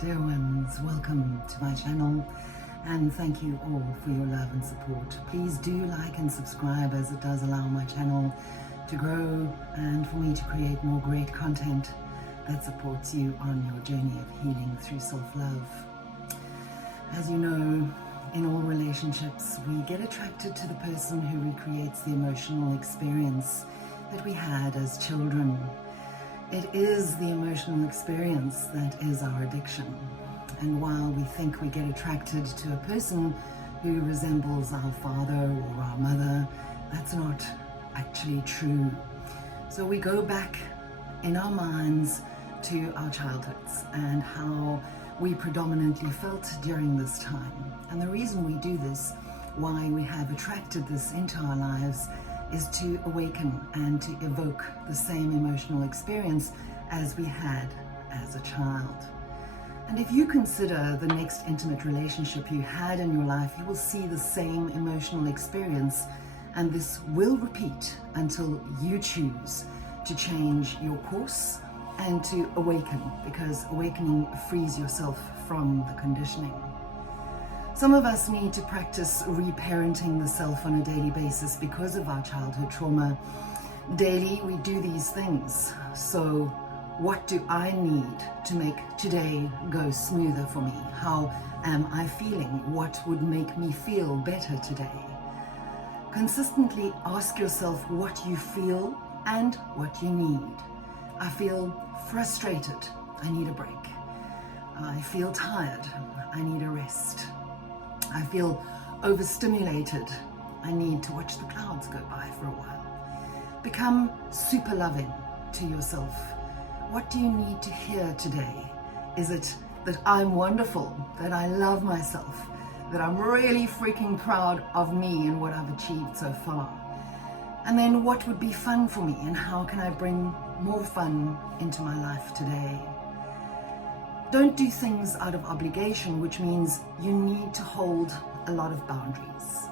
Dear ones, welcome to my channel and thank you all for your love and support. Please do like and subscribe, as it does allow my channel to grow and for me to create more great content that supports you on your journey of healing through self-love. As you know, in all relationships, we get attracted to the person who recreates the emotional experience that we had as children. It is the emotional experience that is our addiction. And while we think we get attracted to a person who resembles our father or our mother, that's not actually true. So we go back in our minds to our childhoods and how we predominantly felt during this time. And the reason we do this, why we have attracted this into our lives, is to awaken and to evoke the same emotional experience as we had as a child. And if you consider the next intimate relationship you had in your life, you will see the same emotional experience, and this will repeat until you choose to change your course and to awaken, because awakening frees yourself from the conditioning. Some of us need to practice reparenting the self on a daily basis because of our childhood trauma. Daily, we do these things. So what do I need to make today go smoother for me? How am I feeling? What would make me feel better today? Consistently ask yourself what you feel and what you need. I feel frustrated. I need a break. I feel tired. I need a rest. I feel overstimulated. I need to watch the clouds go by for a while. Become super loving to yourself. What do you need to hear today? Is it that I'm wonderful, that I love myself, that I'm really freaking proud of me and what I've achieved so far? And then what would be fun for me, and how can I bring more fun into my life today? Don't do things out of obligation, which means you need to hold a lot of boundaries.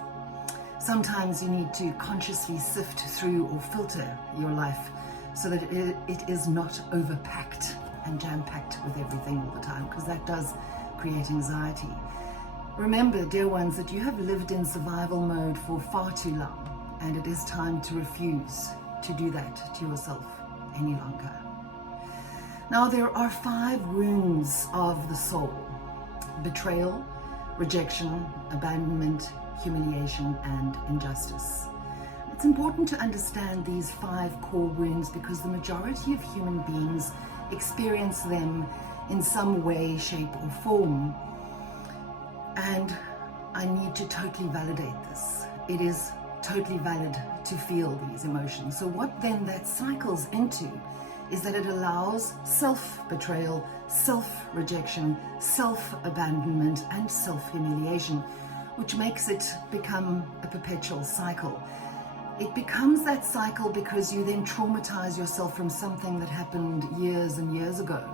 Sometimes you need to consciously sift through or filter your life so that it is not overpacked and jam-packed with everything all the time, because that does create anxiety. Remember, dear ones, that you have lived in survival mode for far too long, and it is time to refuse to do that to yourself any longer. Now, there are 5 wounds of the soul: betrayal, rejection, abandonment, humiliation, and injustice. It's important to understand these 5 core wounds because the majority of human beings experience them in some way, shape, or form. And I need to totally validate this. It is totally valid to feel these emotions. So what then that cycles into is that it allows self-betrayal, self-rejection, self-abandonment, and self-humiliation, which makes it become a perpetual cycle. It becomes that cycle because you then traumatize yourself from something that happened years and years ago.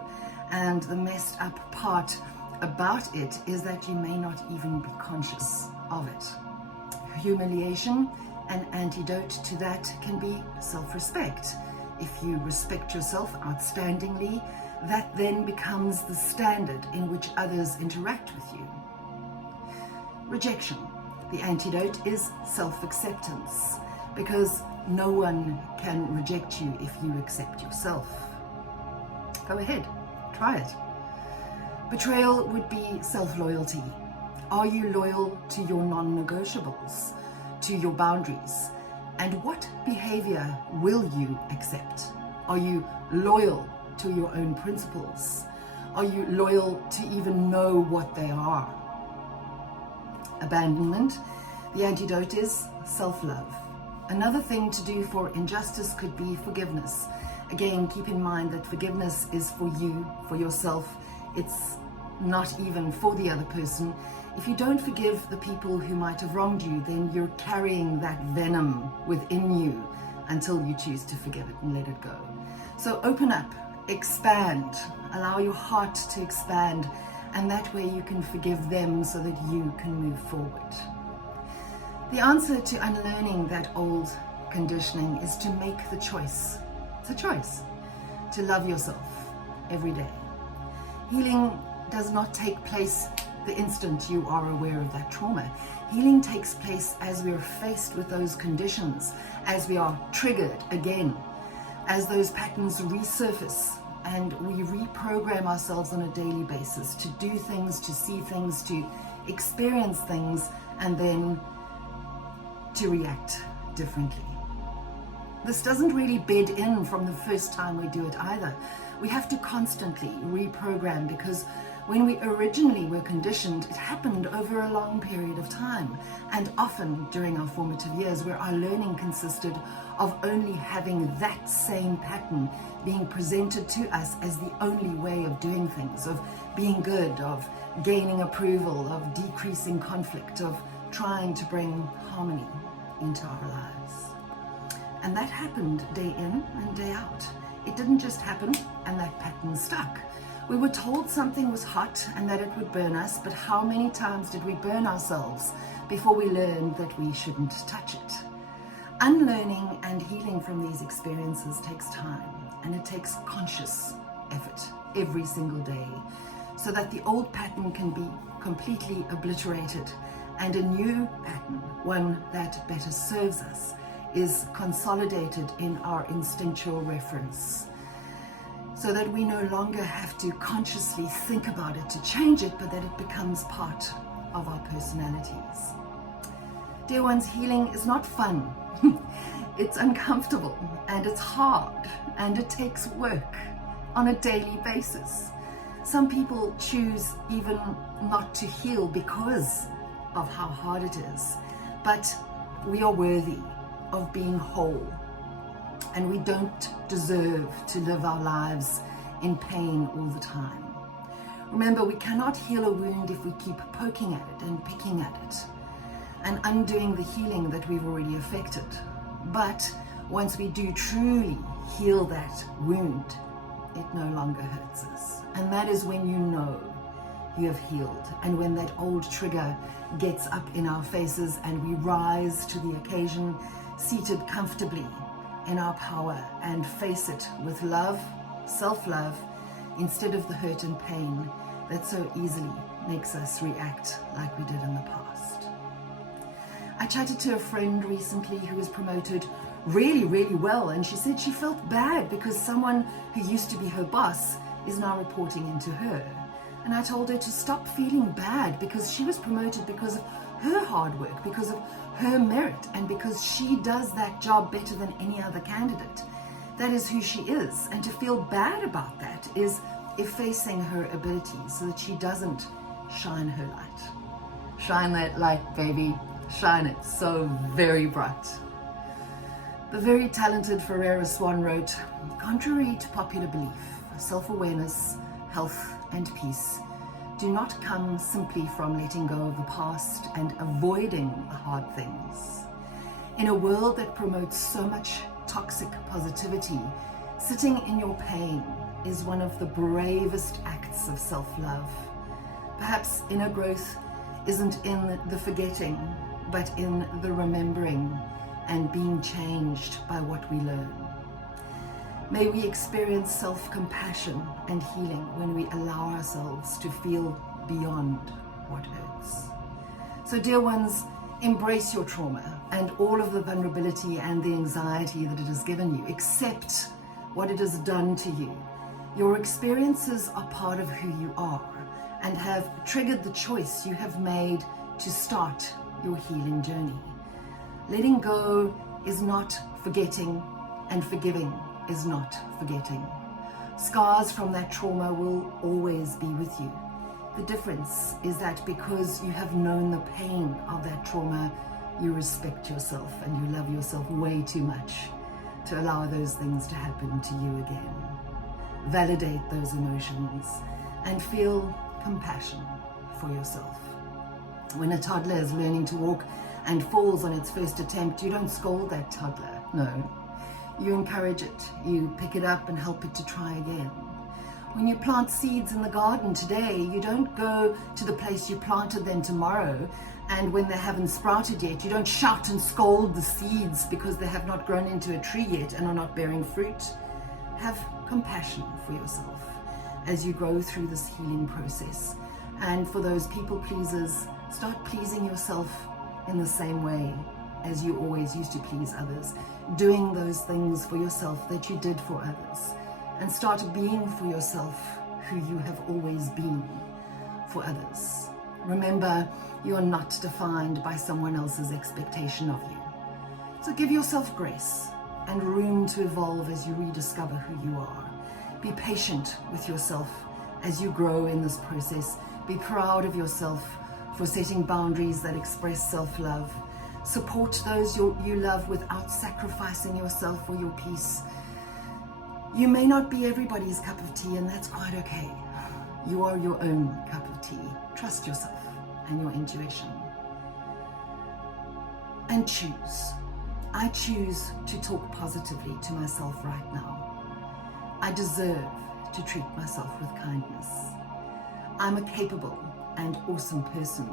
And the messed up part about it is that you may not even be conscious of it. Humiliation, an antidote to that can be self-respect. If you respect yourself outstandingly, that then becomes the standard in which others interact with you. Rejection. The antidote is self-acceptance, because no one can reject you if you accept yourself. Go ahead, try it. Betrayal would be self-loyalty. Are you loyal to your non-negotiables, to your boundaries? And what behavior will you accept? Are you loyal to your own principles? Are you loyal to even know what they are? Abandonment. The antidote is self-love. Another thing to do for injustice could be forgiveness. Again, keep in mind that forgiveness is for you, for yourself. It's not even for the other person. If you don't forgive the people who might have wronged you, then you're carrying that venom within you until you choose to forgive it and let it go. So open up, expand, allow your heart to expand, and that way you can forgive them so that you can move forward. The answer to unlearning that old conditioning is to make the choice. It's a choice to love yourself every day. Healing does not take place the instant you are aware of that trauma. Healing takes place as we are faced with those conditions, as we are triggered again, as those patterns resurface, and we reprogram ourselves on a daily basis to do things, to see things, to experience things, and then to react differently. This doesn't really bed in from the first time we do it either. We have to constantly reprogram, because when we originally were conditioned, it happened over a long period of time, and often during our formative years, where our learning consisted of only having that same pattern being presented to us as the only way of doing things, of being good, of gaining approval, of decreasing conflict, of trying to bring harmony into our lives. And that happened day in and day out. It didn't just happen and that pattern stuck. We were told something was hot and that it would burn us, but how many times did we burn ourselves before we learned that we shouldn't touch it? Unlearning and healing from these experiences takes time, and it takes conscious effort every single day, so that the old pattern can be completely obliterated and a new pattern, one that better serves us, is consolidated in our instinctual reference, so that we no longer have to consciously think about it to change it, but that it becomes part of our personalities. Dear ones, healing is not fun. It's uncomfortable and it's hard and it takes work on a daily basis. Some people choose even not to heal because of how hard it is, but we are worthy of being whole, and we don't deserve to live our lives in pain all the time. Remember, we cannot heal a wound if we keep poking at it and picking at it and undoing the healing that we've already affected. But once we do truly heal that wound, it no longer hurts us. And that is when you know you have healed, and when that old trigger gets up in our faces and we rise to the occasion, seated comfortably in our power, and face it with love, self-love, instead of the hurt and pain that so easily makes us react like we did in the past. I chatted to a friend recently who was promoted really, really well, and she said she felt bad because someone who used to be her boss is now reporting into her. And I told her to stop feeling bad, because she was promoted because of her hard work, because of her merit, and because she does that job better than any other candidate. That is who she is, and to feel bad about that is effacing her ability so that she doesn't shine her light. Shine that light, baby. Shine it so very bright. The very talented Ferreira Swan wrote, "Contrary to popular belief, self-awareness, health, and peace do not come simply from letting go of the past and avoiding the hard things. In a world that promotes so much toxic positivity, sitting in your pain is one of the bravest acts of self-love. Perhaps inner growth isn't in the forgetting, but in the remembering and being changed by what we learn. May we experience self-compassion and healing when we allow ourselves to feel beyond what hurts." So dear ones, embrace your trauma and all of the vulnerability and the anxiety that it has given you. Accept what it has done to you. Your experiences are part of who you are and have triggered the choice you have made to start your healing journey. Letting go is not forgetting, and forgiving is not forgetting. Scars from that trauma will always be with you. The difference is that because you have known the pain of that trauma, you respect yourself and you love yourself way too much to allow those things to happen to you again. Validate those emotions and feel compassion for yourself. When a toddler is learning to walk and falls on its first attempt, you don't scold that toddler, no. You encourage it, you pick it up and help it to try again. When you plant seeds in the garden today, you don't go to the place you planted them tomorrow, and when they haven't sprouted yet, you don't shout and scold the seeds because they have not grown into a tree yet and are not bearing fruit. Have compassion for yourself. as you go through this healing process. And for those people pleasers, start pleasing yourself in the same way as you always used to please others, doing those things for yourself that you did for others, and start being for yourself who you have always been for others. Remember, you're not defined by someone else's expectation of you. So give yourself grace and room to evolve as you rediscover who you are. Be patient with yourself as you grow in this process. Be proud of yourself for setting boundaries that express self-love. Support those you love without sacrificing yourself or your peace. You may not be everybody's cup of tea, and that's quite okay. You are your own cup of tea. Trust yourself and your intuition. And choose. I choose to talk positively to myself right now. I deserve to treat myself with kindness. I'm a capable and awesome person.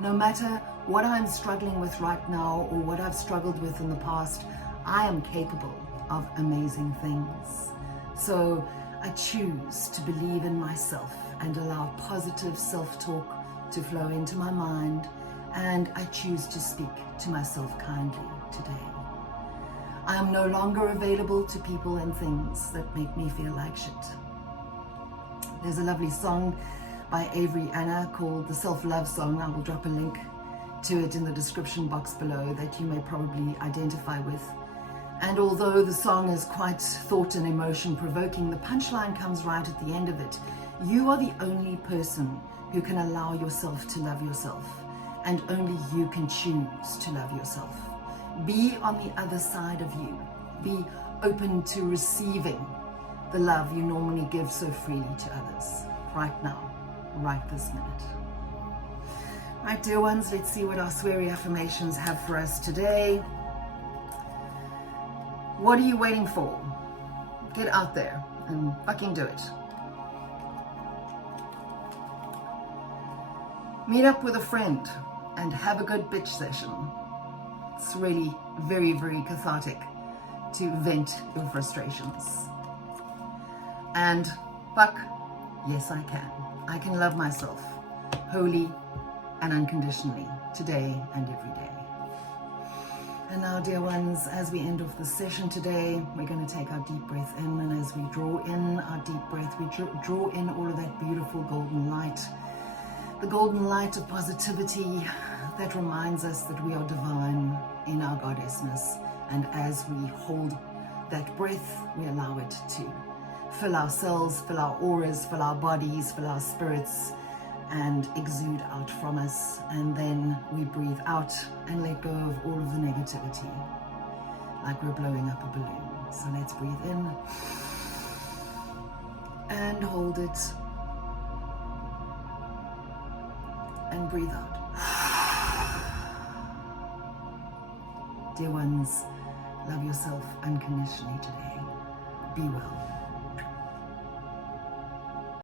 No matter what I'm struggling with right now or what I've struggled with in the past, I am capable of amazing things. So I choose to believe in myself and allow positive self-talk to flow into my mind, and I choose to speak to myself kindly today. I am no longer available to people and things that make me feel like shit. There's a lovely song by Avery Anna called the Self-Love Song. I will drop a link to it in the description box below that you may probably identify with. And although the song is quite thought and emotion provoking, the punchline comes right at the end of it. You are the only person who can allow yourself to love yourself, and only you can choose to love yourself. Be on the other side of you. Be open to receiving the love you normally give so freely to others. Right now, right this minute. Right, dear ones, let's see what our sweary affirmations have for us today. What are you waiting for? Get out there and fucking do it. Meet up with a friend and have a good bitch session. It's really very, very cathartic to vent your frustrations. And fuck, yes I can. I can love myself wholly and unconditionally today and every day. And now, dear ones, as we end off the session today, we're going to take our deep breath in, and as we draw in our deep breath, we draw in all of that beautiful golden light, the golden light of positivity that reminds us that we are divine in our goddessness. And as we hold that breath, we allow it to fill our cells, fill our auras, fill our bodies, fill our spirits, and exude out from us. And then we breathe out and let go of all of the negativity, like we're blowing up a balloon. So let's breathe in and hold it and breathe out. Dear ones, love yourself unconditionally today. Be well.